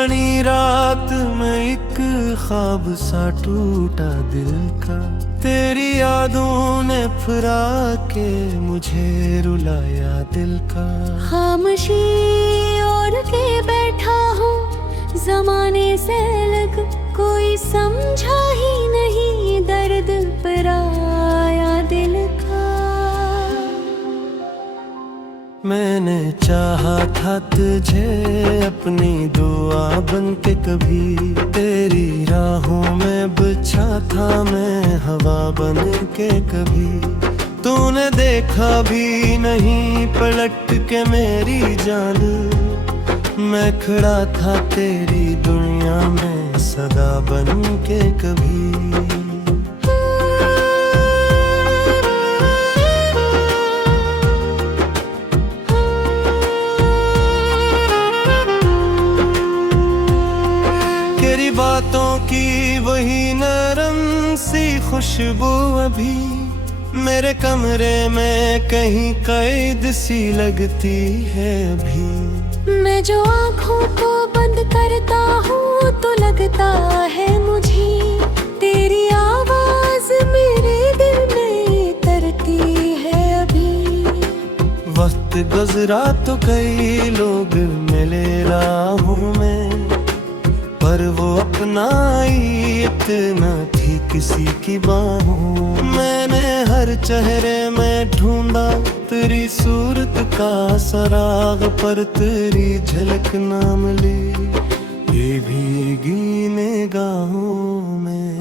पुरानी रात में एक ख्वाब सा टूटा दिल का, तेरी यादों ने फिरा के मुझे रुलाया दिल का। खामोशी ओढ़ के बैठा हूँ जमाने से अलग, कोई समझा ही नहीं दर्द पराया दिल का। मैंने चाहा था तुझे अपनी दुआ बन के, कभी तेरी राहों में बिछा था मैं हवा बन के। कभी तूने देखा भी नहीं पलट के मेरी जान, मैं खड़ा था तेरी दुनिया में सदा बन के। कभी तेरी बातों की वही नरम सी खुशबू अभी मेरे कमरे में कहीं कैद सी लगती है अभी। मैं जो आँखों को बंद करता हूँ तो लगता है मुझे तेरी आवाज मेरे दिल में तरती है अभी। वक्त गुजरा तो कई लोग मिले राहों में, पर वो अपनाई इतना थी किसी की बाहों। मैंने हर चेहरे में ढूंढा तेरी सूरत का सराग, पर तेरी झलक ना मिली ये भीगी निगाहों में।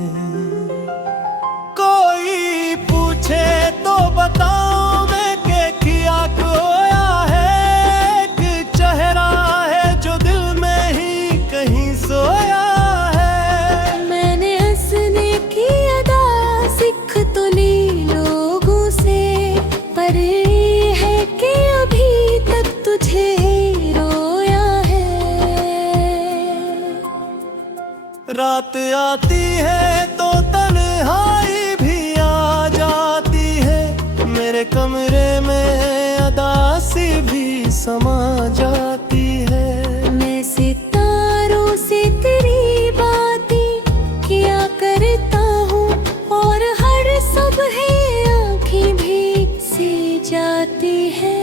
कोई पूछे तो बताऊं मैं कि क्या खोया है, कि चेहरा है जो दिल में ही कहीं सोया है। मैंने हंसने की अदा सीख तो ली लोगों से, पर ये है कि अभी तक तुझे रोया है। रात आती है तो तन्हाई भी आ जाती है, मेरे कमरे में अदासी भी समा जाती है। मैं सितारों से तेरी बातें किया करता हूँ, और हर सुबह आँखें भी से जाती है।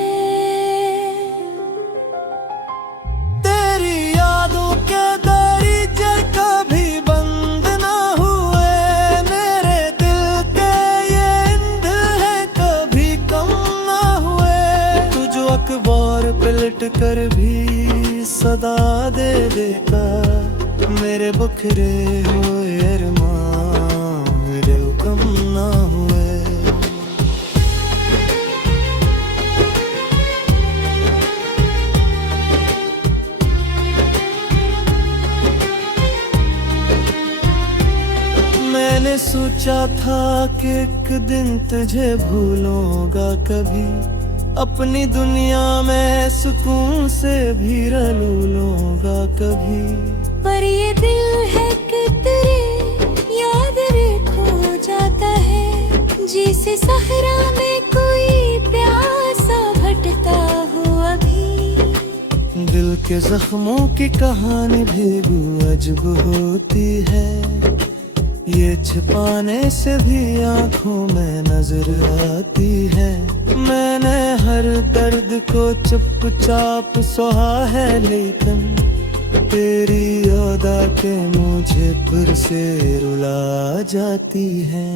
तेरी यादों के दरीचे कभी बंद ना हुए, मेरे दिल के ये इंद है कभी कम ना हुए। तू जो अखबार पलट कर भी सदा दे देता, मेरे बखरे हुए अरमान मेरे कम ना हुए। मैंने सोचा था कि एक दिन तुझे भूलूंगा कभी, अपनी दुनिया में सुकून से भी रलू लूंगा कभी। पर ये दिल है कि तेरे याद में खो जाता है, जैसे सहरा में कोई प्यासा भटका हो अभी। दिल के जख्मों की कहानी भी अजब होती है, ये छिपाने से भी आंखों में नजर आती है। मैंने हर दर्द को चुपचाप सहा है, लेकिन तेरी यादा के मुझे फिर से रुला जाती है।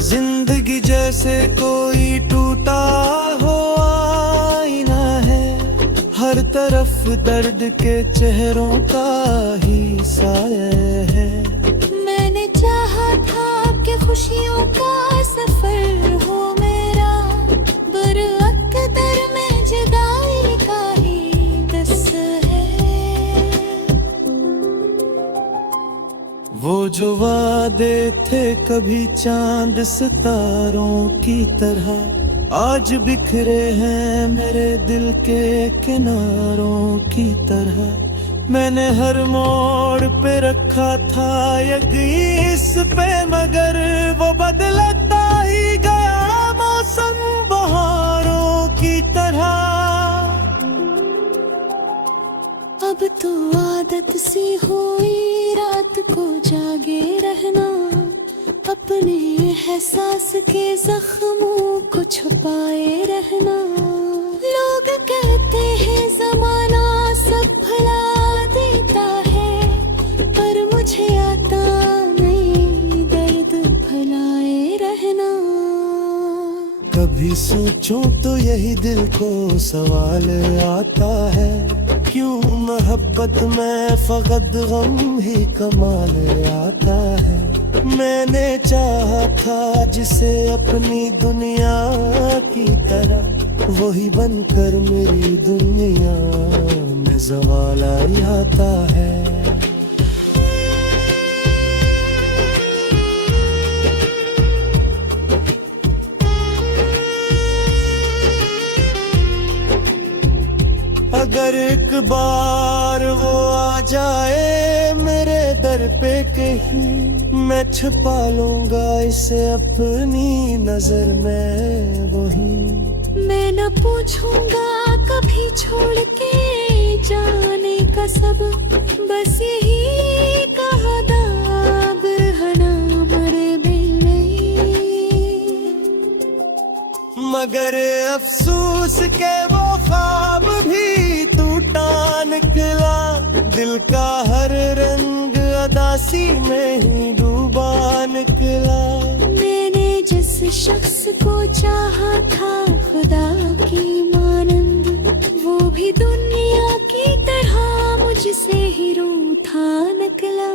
जिंदगी जैसे कोई टूटा हो आईना है, हर तरफ दर्द के चेहरों का ही साया है। मैंने चाहा था कि खुशियों का सफर हो मेरा, बरअक़दर में जुदाई का ही दस है। वो जो वादे थे कभी चांद सितारों की तरह, आज बिखरे हैं मेरे दिल के किनारों की तरह। मैंने हर मोड़ पे रखा था यकीन इस पे, मगर वो बदलता ही गया मौसम बहारों की तरह। अब तो आदत सी हुई रात को जागे रहना, अपने एहसास के जख्मों को छुपाए रहना। लोग कहते हैं ज़माना सब भुला देता है, पर मुझे आता नहीं दर्द भुलाए रहना। कभी सोचूं तो यही दिल को सवाल आता है, क्यों मोहब्बत में फकत गम ही कमाल आता है। मैंने चाहा था जिसे अपनी दुनिया की तरह, वही बनकर मेरी दुनिया में ज़वाल आता है। अगर एक बार वो आ जाए मेरे दर पे कहीं, मैं छुपा लूंगा इसे अपनी नजर में वही। मैं न पूछूंगा कभी छोड़ के जाने का सब, बस यही कहा दाब है ना मरे बिन नहीं। मगर अफसोस के वो ख्वाब भी टूटा निकला, दिल का हर रंग अदासी में ही डूबा निकला। मैंने जिस शख्स को चाहा था खुदा की मानंद, वो भी दुनिया की तरह मुझसे ही रूठा निकला।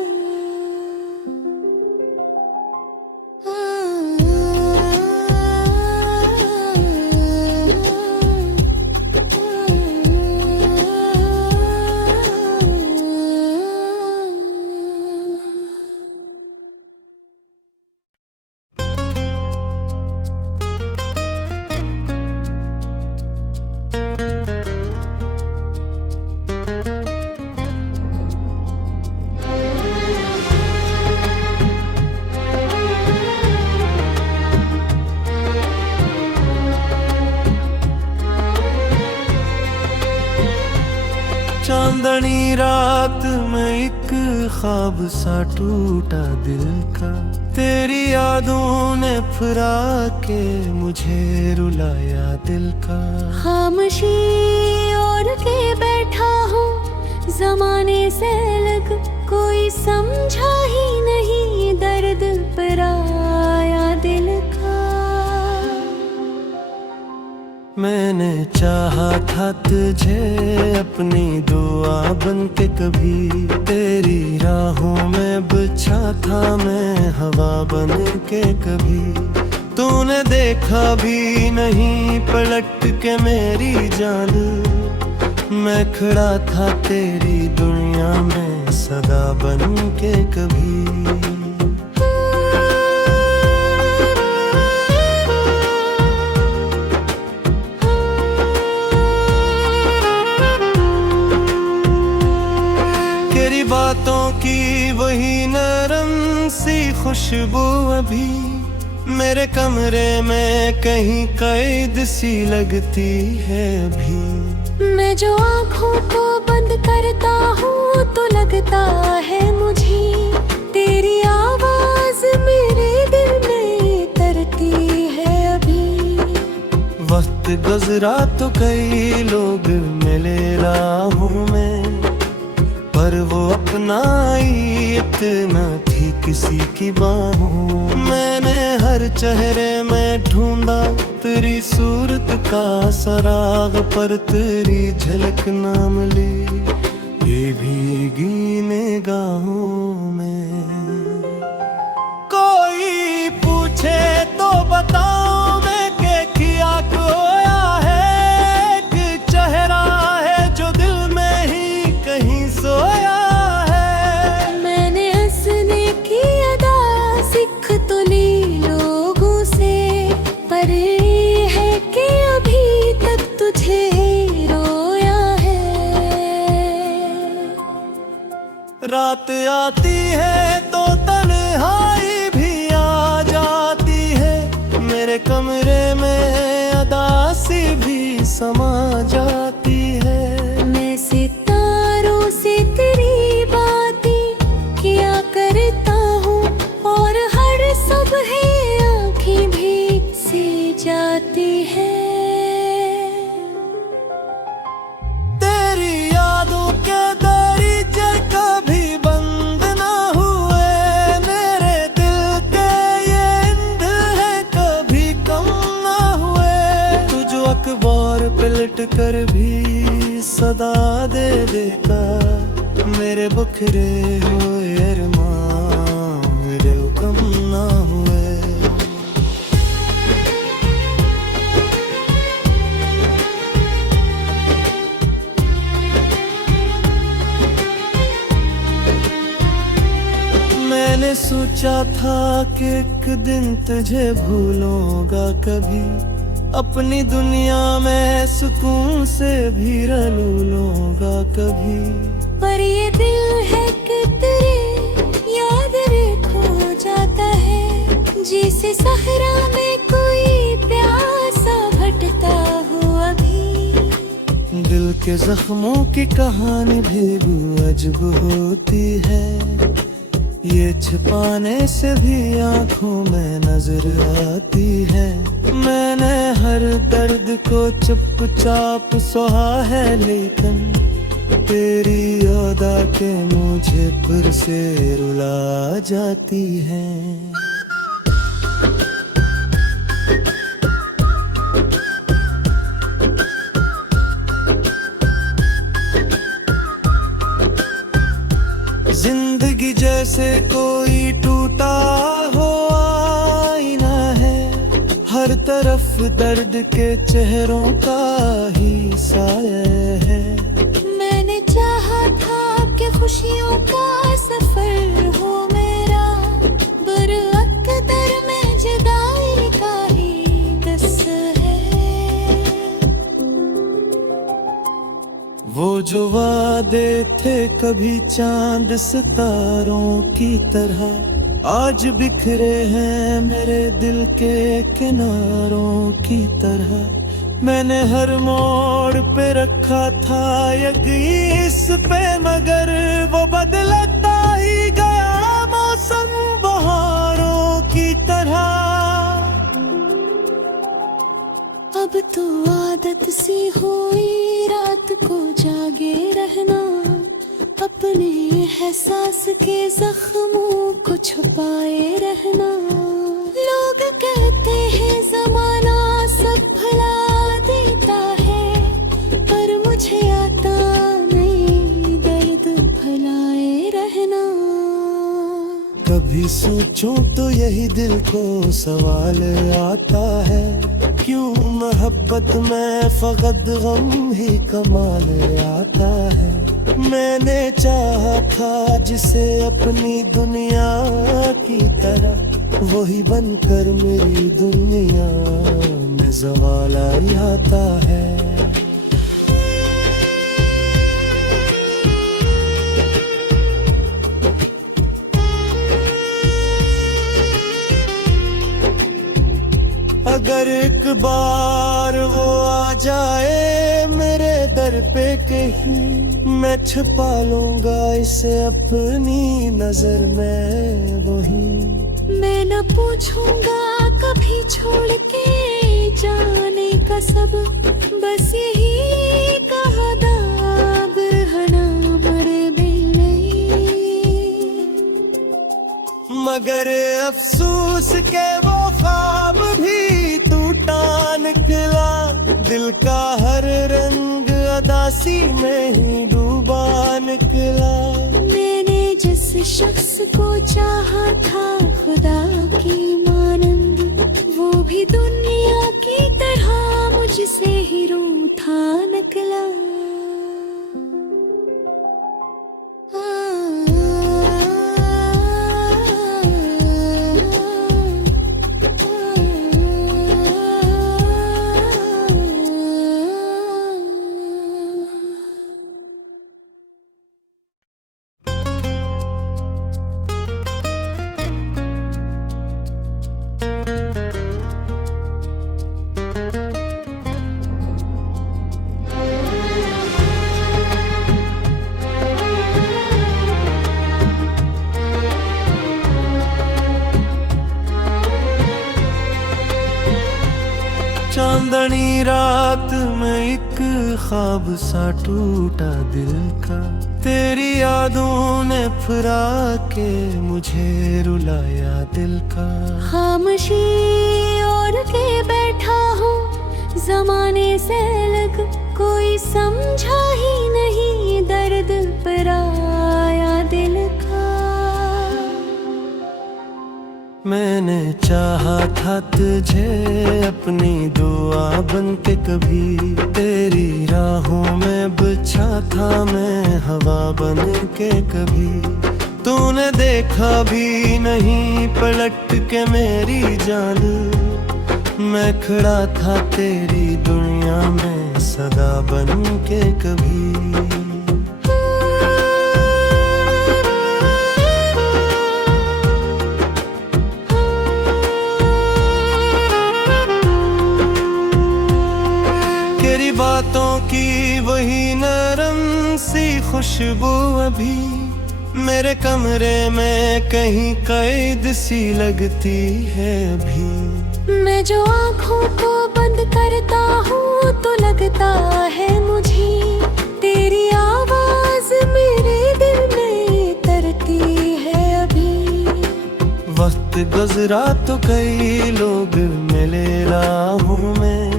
चांदनी रात में एक ख्वाब सा टूटा दिल का, तेरी यादों ने फिरा के मुझे रुलाया दिल का। खामोशी ओढ़ के बैठा हूँ जमाने से अलग, कोई समझा ही नहीं दर्द पराया दिल का। मैंने चाहा था तुझे अपनी दुआ बन के कभी, तेरी राहों में बिछा था मैं हवा बन के कभी। तूने देखा भी नहीं पलट के मेरी जान, मैं खड़ा था तेरी दुनिया में सदा बन के कभी। तेरी बातों की वही नरम सी खुशबू अभी मेरे कमरे में कहीं कैद सी लगती है अभी। मैं जो आँखों को बंद करता हूँ तो लगता है मुझे तेरी आवाज मेरे दिल में तरती है अभी। वक्त गुजरा तो कई लोग मिले राहों में, पर वो अपनाई इतना थी किसी की बाहों। मैंने हर चेहरे में ढूंढा तेरी सूरत का सराग, पर तेरी झलक ना मिली ये भीगी निगाहों में। कोई पूछे तो बताओ मैं क्या किया खोया है, एक चेहरा है जो दिल में ही कहीं सोया है। मैंने हंसने की अदा सीख तो ली लोगों से, पर ये है कि अभी तक तुझे रोया है। रात आती है तो तन्हाई भी आ जाती है, मेरे कमरे में अदासी भी समा जाती है। मैं सितारों से तेरी बातें किया करता हूँ और हर सुबह आँखें भीग से जाती है। तेरी यादों के दरीचे कभी बंद ना हुए, मेरे दिल के ये इंद है कभी कम ना हुए। तू जो अखबार पलट कर भी सदा दे देता, मेरे बुखरे हुए अरमान मेरे कम ना हुए। मैंने सोचा था कि एक दिन तुझे भूलूंगा कभी, अपनी दुनिया में सुकून से भी रलू लूंगा कभी। पर ये दिल है कि तेरे याद रे खो जाता है, जैसे सहरा में कोई प्यासा भटका हो अभी। दिल के जख्मों की कहानी भी अजब होती है, ये छिपाने से भी आंखों में नजर आती है। मैंने हर दर्द को चुपचाप सहा है, लेकिन तेरी यादा के मुझे फिर से रुला जाती है। जिंदगी जैसे कोई टूटा हो आईना है, हर तरफ दर्द के चेहरों का ही साया है। मैंने चाहा था कि खुशियों का सफर हो मेरा, बरअक़दर में जुदाई का ही दस है। वो जो वादे थे कभी चांद सितारों की तरह, आज बिखरे हैं मेरे दिल के किनारों की तरह। मैंने हर मोड़ पे रखा था यकीन इस पे, मगर वो बदलता ही गया मौसम बहारों की तरह। अब तो आदत सी हुई रात को जागे रहना, अपने एहसास के जख्मों को छुपाए रहना। लोग कहते हैं जमाना सब भुला देता है, पर मुझे आता नहीं दर्द भुलाए रहना। कभी सोचूं तो यही दिल को सवाल आता है, क्यों मोहब्बत में फकत गम ही कमाल आता है। मैंने चाहा था जिसे अपनी दुनिया की तरह, वही बनकर मेरी दुनिया में ज़वाल आता है। अगर एक बार वो आ जाए मेरे दर पे कहीं, मैं छुपा लूंगा इसे अपनी नजर में वही। मैं न पूछूंगा कभी छोड़ के जाने का सब, बस यही कहा दाब रहना मरे बिन नहीं। मगर अफसोस के वो ख्वाब भी टूटा निकला, दिल का हर रंग अदासी में ही डूबा निकला। मैंने जिस शख्स को चाहा था खुदा की मानंद, वो भी दुनिया की तरह मुझसे ही रूठा निकला। पुरानी रात में एक ख्वाब सा टूटा दिल का, तेरी यादों ने फिरा के मुझे रुलाया दिल का। खामोशी ओढ़ के बैठा हूँ जमाने से अलग, कोई समझा ही नहीं दर्द पराया दिल का। मैंने चाहा था तुझे अपनी दुआ बन के, कभी तेरी राहों में बिछा था मैं हवा बन के। कभी तूने देखा भी नहीं पलट के मेरी जान, मैं खड़ा था तेरी दुनिया में सदा बन के। कभी तेरी बातों की वही नरम सी खुशबू अभी मेरे कमरे में कहीं कैद सी लगती है अभी। मैं जो आँखों को बंद करता हूँ तो लगता है मुझे तेरी आवाज मेरे दिल में तरती है अभी। वक्त गुजरा तो कई लोग मिले राहों में,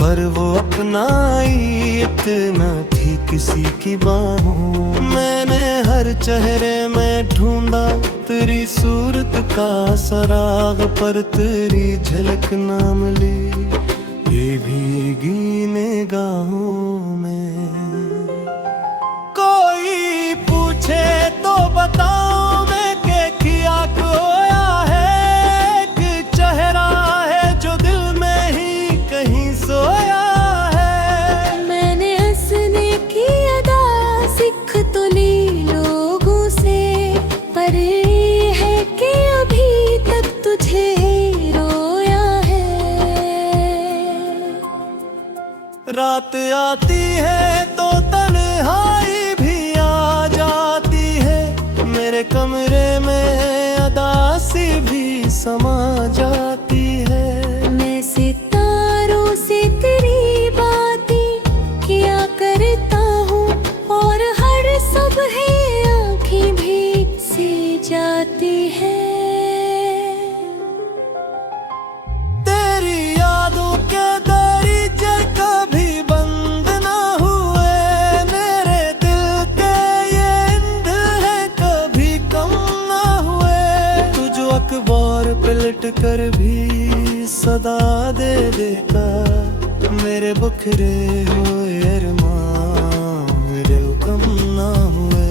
पर वो अपनाई इतना थी किसी की बाहों। मैंने हर चेहरे में ढूंढा तेरी सूरत का सराग, पर तेरी झलक ना मिली ये भीगी निगाहों में। कोई पूछे तो बताओ मैं के किया खोया है, एक चेहरा है जो दिल में ही कहीं सोया है। मैंने हंसने की अदा सीख तो ली लोगों से, पर ये है कि अभी तक तुझे रोया है। रात आती है तो तन्हाई भी आ जाती है, मेरे कमरे में अदासी भी समा जाती है। मैं सितारों से तेरी बातें किया करता हूँ, और हर सुबह आँखें भी से जाती है। तेरी यादों के दरीचे कभी बंद ना हुए, मेरे दिल के ये इंद है कभी कम ना हुए। तू जो अखबार पलट कर भी सदा दे देता, मेरे बखरे हुए अरमान मेरे कम ना हुए।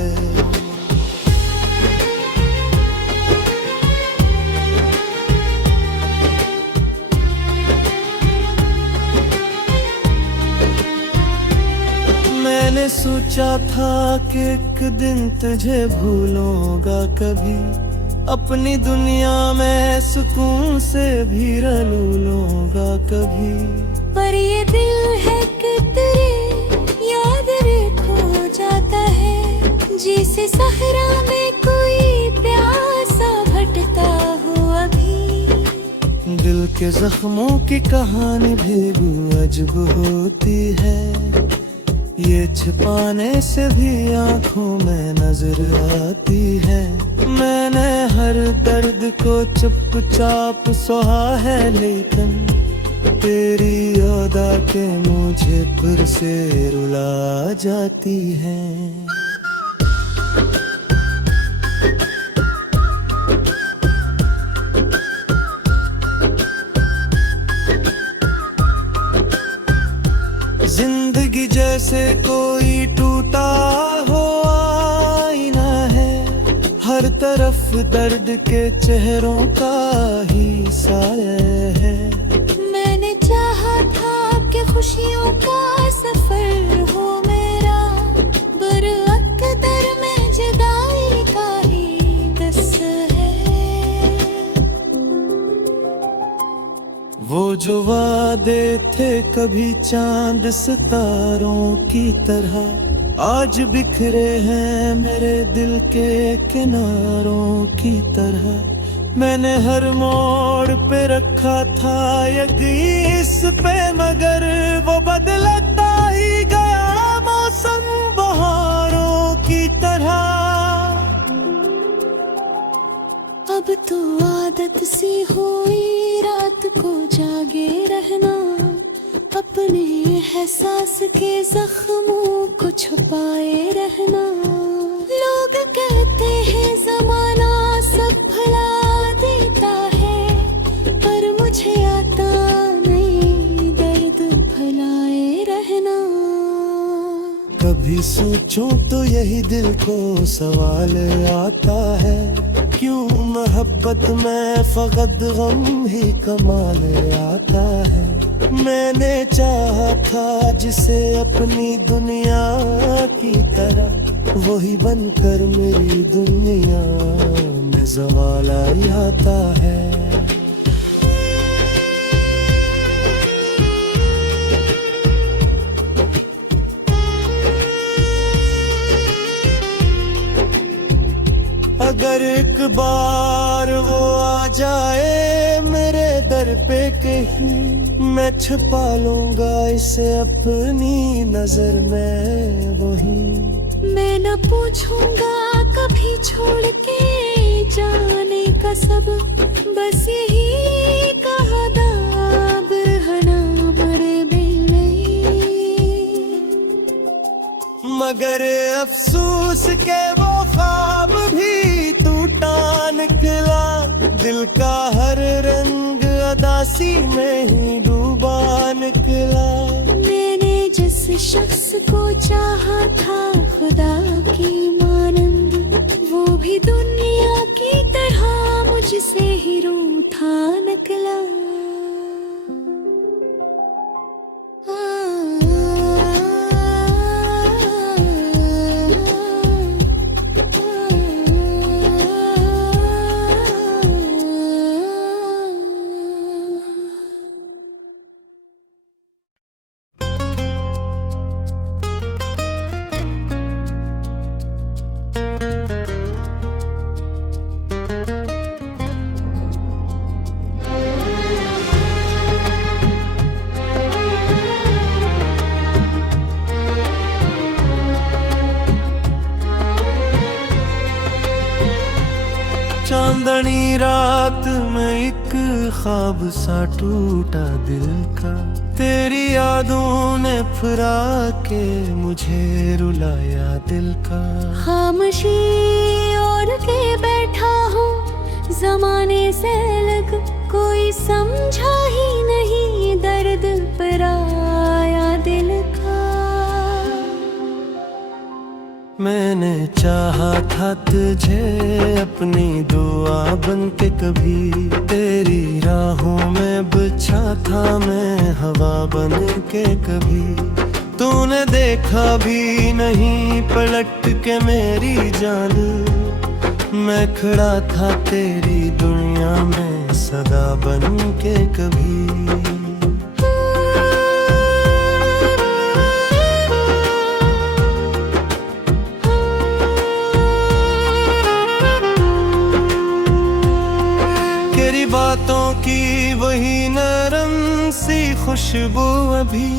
मैंने सोचा था कि एक दिन तुझे भूलूंगा कभी, अपनी दुनिया में सुकून से भी रलू लूंगा कभी। पर ये दिल है कि तेरे याद रे खो जाता है, जैसे सहरा में कोई प्यासा भटका हो अभी। दिल के जख्मों की कहानी भी अजब होती है, ये छिपाने से भी आंखों में नजर आती है। मैंने हर दर्द को चुपचाप सहा है, लेकिन तेरी याद आके मुझे फिर से रुला जाती है। जिंदगी जैसे कोई टूटा हो आईना है, हर तरफ दर्द के चेहरों का ही साया है। मैंने चाहा था कि खुशियों का सफर हो मेरा, बरअक़दर में जुदाई का ही दस है। वो जो वादे थे कभी चांद सितारों की तरह, आज बिखरे हैं मेरे दिल के किनारों की तरह। मैंने हर मोड़ पे रखा था यकीन इस पे, मगर वो बदलता ही गया मौसम बहारों की तरह। अब तो आदत सी हुई रात को जागे रहना, अपने एहसास के जख्मों को छुपाए रहना। लोग कहते हैं ज़माना सब भुला देता है, पर मुझे आता नहीं दर्द भुलाए रहना। कभी सोचूं तो यही दिल को सवाल आता है, क्यों मोहब्बत में फकत गम ही कमाल आता है। मैंने चाहा था जिसे अपनी दुनिया की तरह, वही बनकर मेरी दुनिया में ज़वाल आता है। अगर एक बार वो आ जाए मेरे दर पे कहीं, मैं छुपा लूंगा इसे अपनी नजर में वही। मैं न पूछूंगा कभी छोड़ के जाने का सब, बस यही कहा दाब हना मरे बिन नहीं। मगर अफसोस के वो ख्वाब भी टूटा निकला, दिल का हर रंग अदासी में ही डूबा निकला। मैंने जिस शख्स को चाहा था खुदा की मानंद, वो भी दुनिया की तरह मुझसे ही रूठा निकला। चांदनी रात में एक ख्वाब सा टूटा दिल का, तेरी यादों ने फिरा के मुझे रुलाया दिल का। खामोशी ओढ़ के बैठा हूँ जमाने से अलग, कोई समझा ही नहीं दर्द पराया दिल का। मैंने चाहा था तुझे अपनी दुआ बन के, कभी तेरी राहों में बिछा था मैं हवा बन के। कभी तूने देखा भी नहीं पलट के मेरी जान, मैं खड़ा था तेरी दुनिया में सदा बन के। कभी तेरी बातों की वही नरम सी खुशबू अभी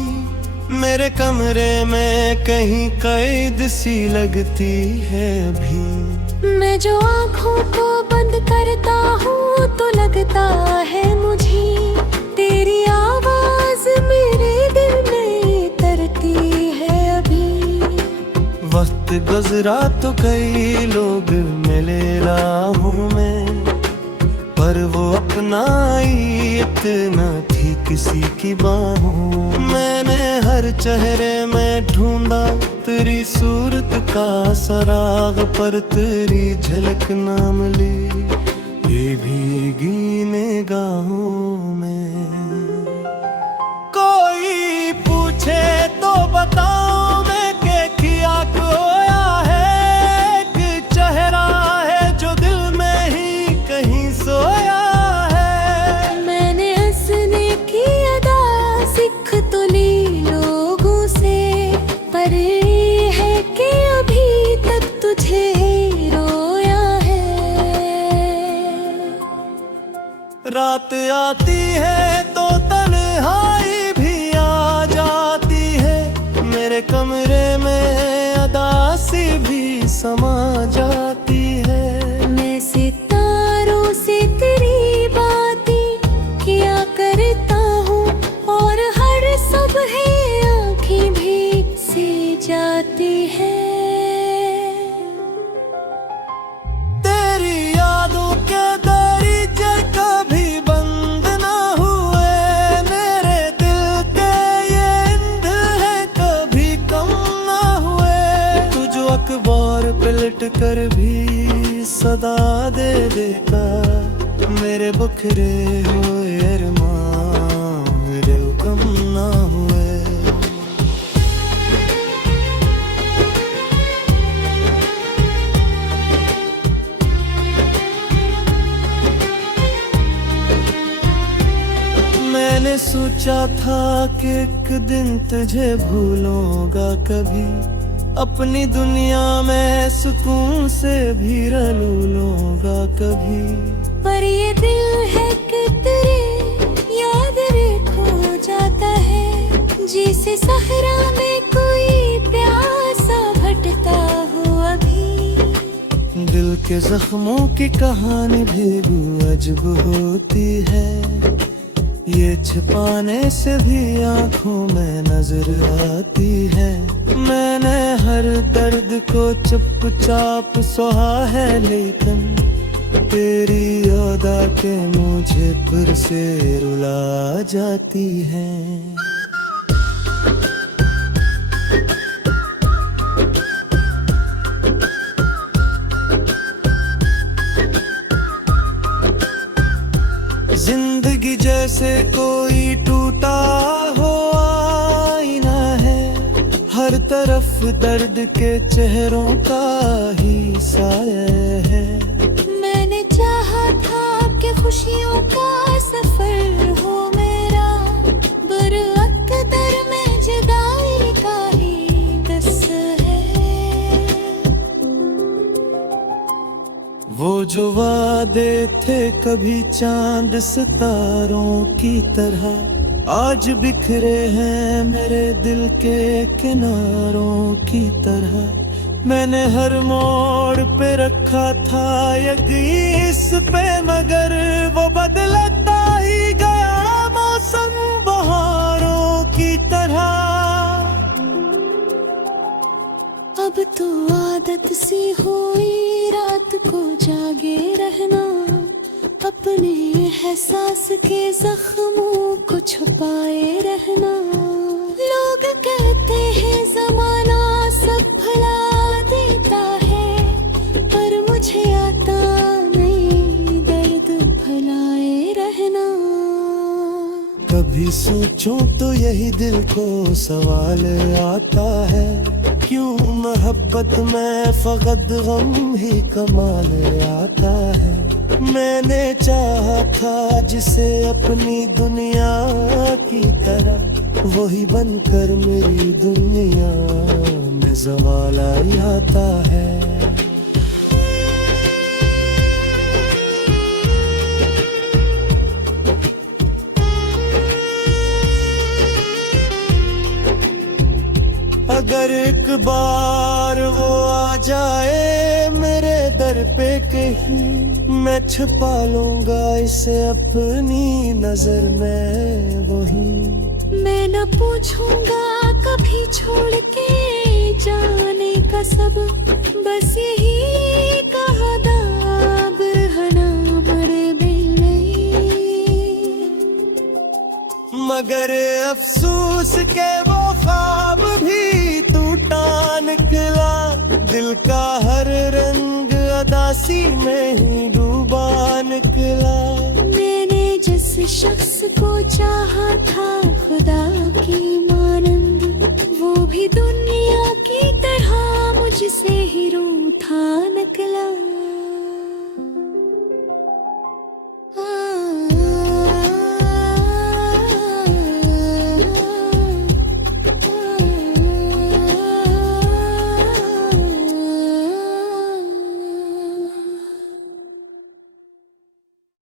मेरे कमरे में कहीं कैद सी लगती है अभी। मैं जो आँखों को बंद करता हूँ तो लगता है मुझे तेरी आवाज मेरे दिल में तरती है अभी। वक्त गुजरा तो कई लोग मिले राहों में, पर वो अपनाई इतना थी किसी की बाहों। मैंने हर चेहरे में ढूंढा तेरी सूरत का सराग, पर तेरी झलक ना मिली ये भीगी निगाहों में। कोई पूछे तो बताओ मैं के किया खोया है, कि चेहरा है जो दिल में ही कहीं सोया है। मैंने हंसने की अदा सीख तो ली लोगों से, पर ये है कि अभी तक तुझे रोया है। आती है तो तन्हाई भी आ जाती है, मेरे कमरे में अदासी भी समा जाती है। मैं सितारों से तेरी बातें किया करता हूँ और हर सुबह आँखें भीग से जाती है। तेरी यादों के दरीचे कभी बंद ना हुए, मेरे दिल के ये इंद है कभी कम ना हुए। तू जो अखबार पलट कर भी सदा दे देता, मेरे बुखरे हुए अरमान मेरे कम ना हुए। मैंने सोचा था कि एक दिन तुझे भूलूंगा कभी, अपनी दुनिया में सुकून से भी रलू लूंगा कभी। पर ये दिल है कि तेरे याद में खो जाता है, जैसे सहरा में कोई प्यासा भटका हो अभी। दिल के जख्मों की कहानी भी अजब होती है, ये छिपाने से भी आंखों में नजर आती है। मैंने हर दर्द को चुपचाप सहा है, लेकिन तेरी याद आके मुझे फिर से रुला जाती है। जिंदगी जैसे कोई टूटा हो आईना है, हर तरफ दर्द के चेहरों का ही साया है। मैंने चाहा था कि खुशियों का सफर हो मेरा, बरअक़दर में जुदाई का ही दस है। वो जो वादे थे कभी चांद सितारों की तरह, आज बिखरे हैं मेरे दिल के किनारों की तरह। मैंने हर मोड़ पे रखा था यकीन इस पे, मगर वो बदलता ही गया मौसम बहारों की तरह। अब तो आदत सी हुई रात को जागे रहना, अपने एहसास के जख्मों को छुपाए रहना। लोग कहते हैं जमाना सब भुला देता है, पर मुझे आता नहीं दर्द भुलाए रहना। कभी सोचूं तो यही दिल को सवाल आता है, क्यों मोहब्बत में फकत गम ही कमाल आता है। मैंने चाहा था जिसे अपनी दुनिया की तरह, वही बनकर मेरी दुनिया में ज़वाल ही आता है। अगर एक बार वो आ जाए मेरे दर पे कहीं, मैं छुपा लूंगा इसे अपनी नजर में वहीं। मैं न पूछूंगा कभी छोड़ के जाने का सब, बस यही कहा दाब हना मरे बिले। मगर अफसोस के वो ख्वाब भी टूटा निकला, दिल का हर रंग अदासी में ही डूबा निकला। मैंने जिस शख्स को चाहा था खुदा की मानंद, वो भी दुनिया की तरह मुझसे ही रूठा निकला।